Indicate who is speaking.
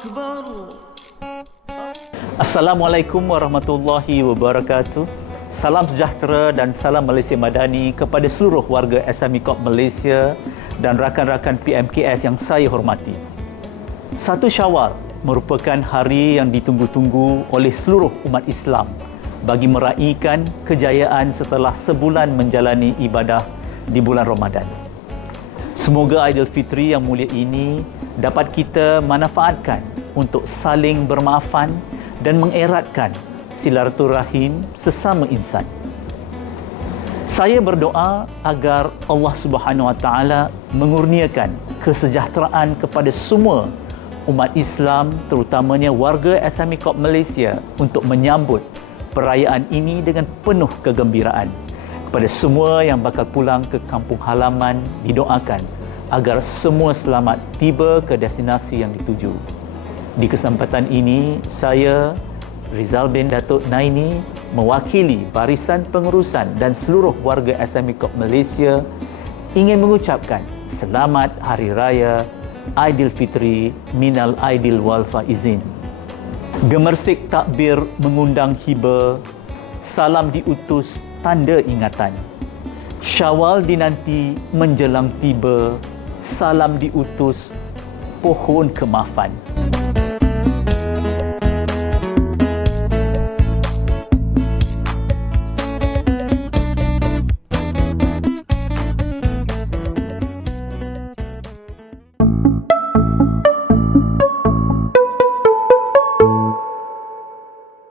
Speaker 1: أكبر
Speaker 2: Assalamualaikum warahmatullahi wabarakatuh. Salam sejahtera dan salam Malaysia Madani kepada seluruh warga SME Corp Malaysia dan rakan-rakan PMKS yang saya hormati. Satu Syawal merupakan hari yang ditunggu-tunggu oleh seluruh umat Islam bagi meraihkan kejayaan setelah sebulan menjalani ibadah di bulan Ramadan. Semoga Aidilfitri yang mulia ini dapat kita manfaatkan untuk saling bermaafan dan mengeratkan silaturahim sesama insan. Saya berdoa agar Allah Subhanahu Wa Taala mengurniakan kesejahteraan kepada semua umat Islam terutamanya warga SME Corp Malaysia untuk menyambut perayaan ini dengan penuh kegembiraan. Kepada semua yang bakal pulang ke kampung halaman didoakan agar semua selamat tiba ke destinasi yang dituju. Di kesempatan ini, saya Rizal bin Datuk Naini mewakili barisan pengurusan dan seluruh warga SME Corp Malaysia ingin mengucapkan selamat Hari Raya Aidilfitri Minal Aidil Wal Faizin. Gemersik takbir mengundang hiba, salam diutus tanda ingatan. Syawal dinanti menjelang tiba, salam diutus pohon kemaafan.